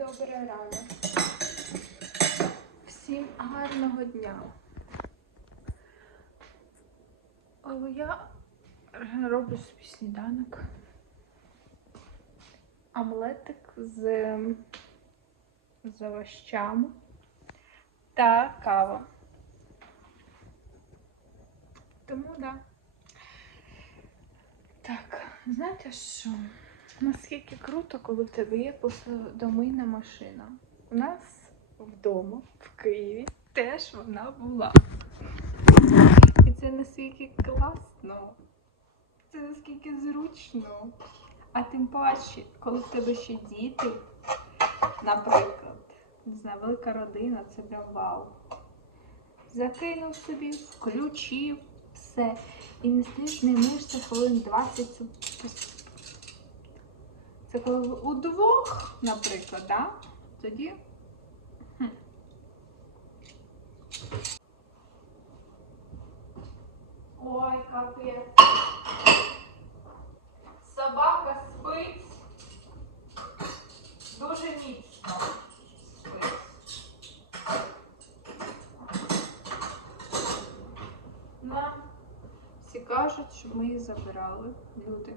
Добре рано. Всім гарного дня. Я роблю собі сніданок. Омлетик з, з овощами та кава. Тому да. Так, знаєте що? Наскільки круто, коли в тебе є посудомийна машина. У нас вдома, в Києві, теж вона була. І це наскільки класно, це наскільки зручно. А тим паче, коли в тебе ще діти, наприклад, не знаю, велика родина, це прям вау. Закинув собі, включив, все. І не стоїш, не мишся хвилин 20 цю це коли ви удвох, наприклад, да? тоді. хм. Ой, капець. Собака спить. Дуже міцно. Спить. Нам всі кажуть, щоб ми її забирали, люди.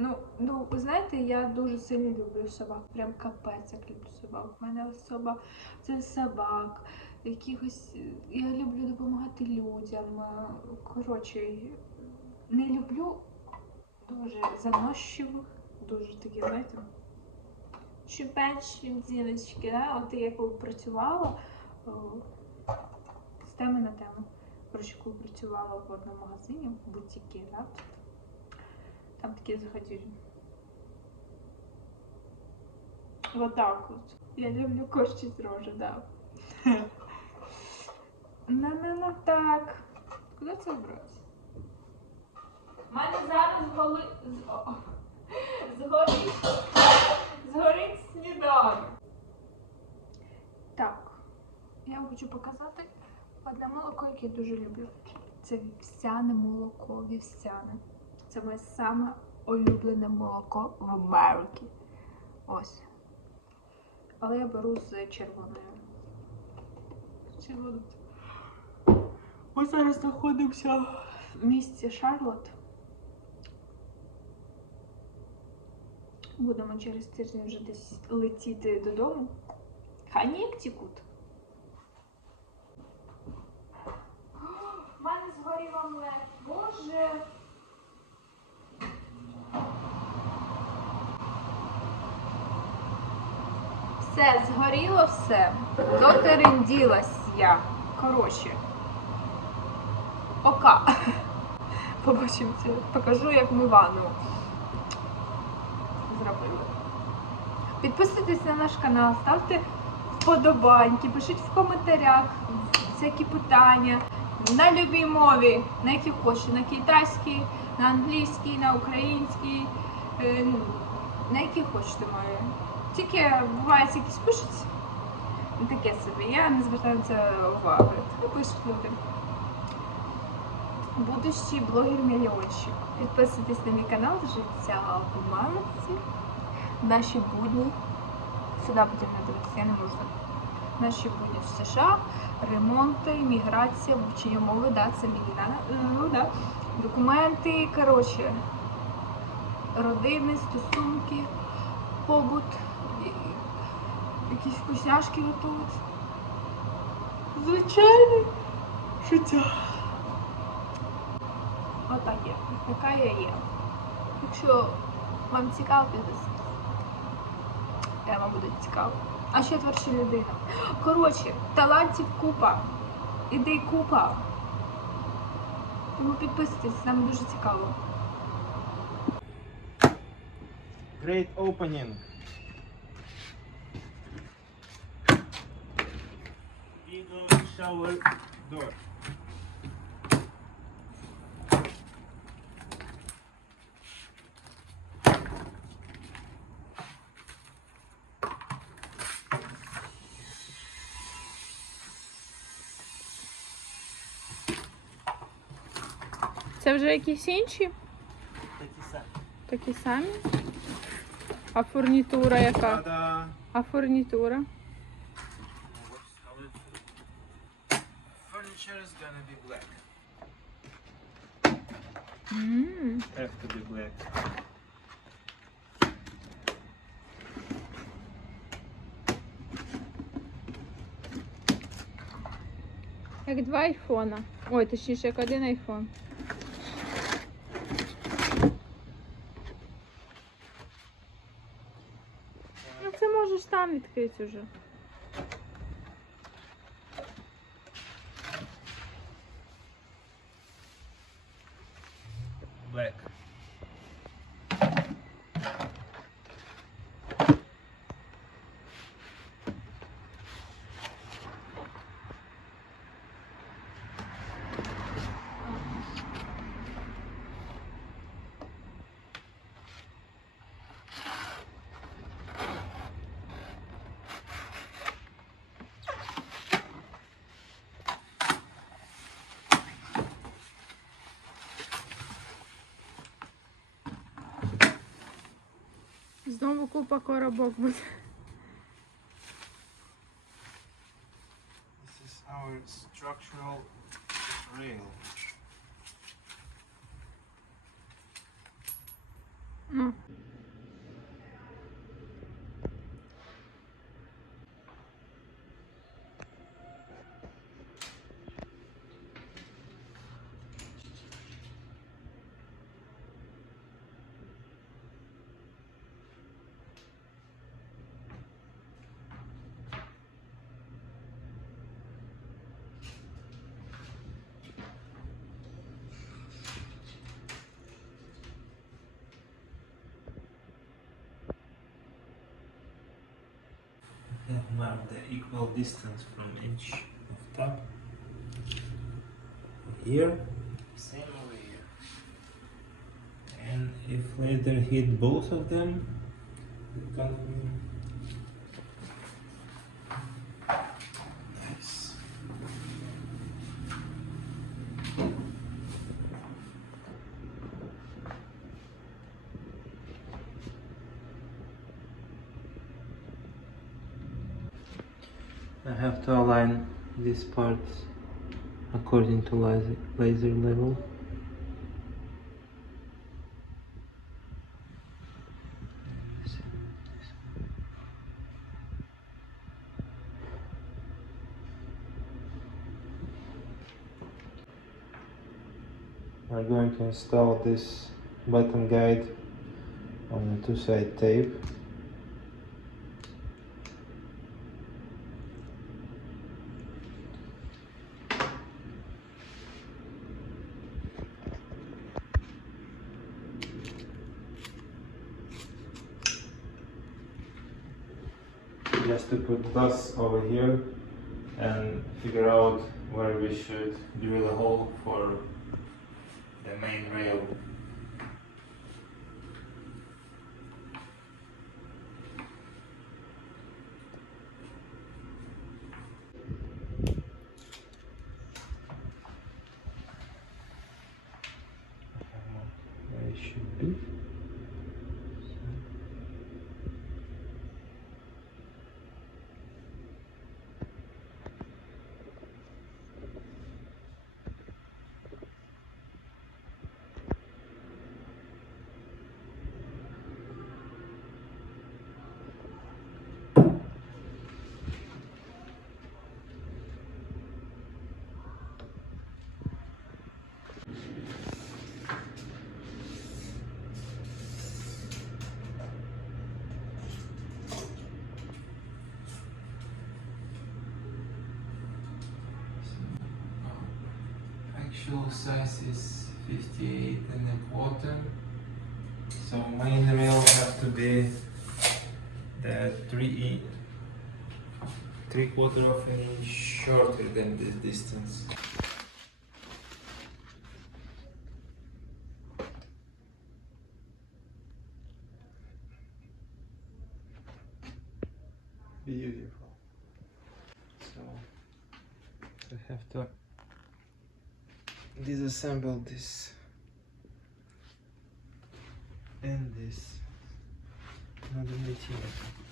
Ну, ну, знаєте, я дуже сильно люблю собак. Прям капець, як люблю собак. У мене особа це собак, якихось. Я люблю допомагати людям. Е, Коротше, не люблю дуже заносчивих, дуже такі, знаєте, щупечі діночки, да? От я коли працювала о, з теми на тему. Коротше, коли працювала в одному магазині, в бутіки, да? Там такие заходили. Вот так вот. Я люблю корчить рожи, да. На-на-на так. Куди це брати? У мене зараз голи... з- о, згорить... згорить сніданок. Так. Я вам хочу показати одне молоко, яке я дуже люблю. Це вівсяне молоко, вівсяне. Це моє саме улюблене молоко в Америці. Ось. Але я беру з червоною. Червоною. Ми зараз знаходимося в місті Шарлот. Будемо через тиждень вже десь летіти додому. Коннектикут. У мене згорів омлет. Боже. Все, згоріло все. Дотеренділась я. Коротше. Пока. Побачимося. Покажу, як ми ванну зробили. Підписуйтесь на наш канал, ставте вподобайки, пишіть в коментарях всякі питання на любій мові, на якій хочете, на китайській, на англійській, на українській, е, на якій хочете мові. Тільки буває якісь пишуть ну, таке собі. Я не звертаю це уваги. Так пишуть люди. Будущий блогер-мільйонщик. Підписуйтесь на мій канал Життя в Америці. Наші будні. Сюди будемо дивитися, я не можу. Наші будні в США, ремонти, міграція, вивчення мови, да, це мені. Ну, да. Документи, коротше, родини, стосунки, побут, якісь вкусняшки готують. Звичайне життя. Отак є. Яка я є. Якщо вам цікаво, підписуйтесь. Я вам буде цікаво. А ще творча людина. Коротше, талантів купа. Ідей купа. Тому підписуйтесь, нам дуже цікаво. Great opening. Eagle shower door. Це вже якісь інші? Такі самі. Такі самі? А фурнітура яка? А фурнітура? Furniture is gonna be black. м Have to be black. Як два айфона. Ой, точніше, як один айфон. Ну це можеш там відкрити уже. Купа коробок буде. And mark the equal distance from each of top. Here, same over here. And if later hit both of them, it can be nice. I have to align these parts according to laser, laser level. We're going to install this button guide on the two-side tape. To put glass over here and figure out where we should drill a hole for the main rail. Where it should be. Actual size is 58 and a quarter. So main rail have to be the three three quarter of an inch shorter than this distance. Beautiful. So I have to disassemble this and this another material.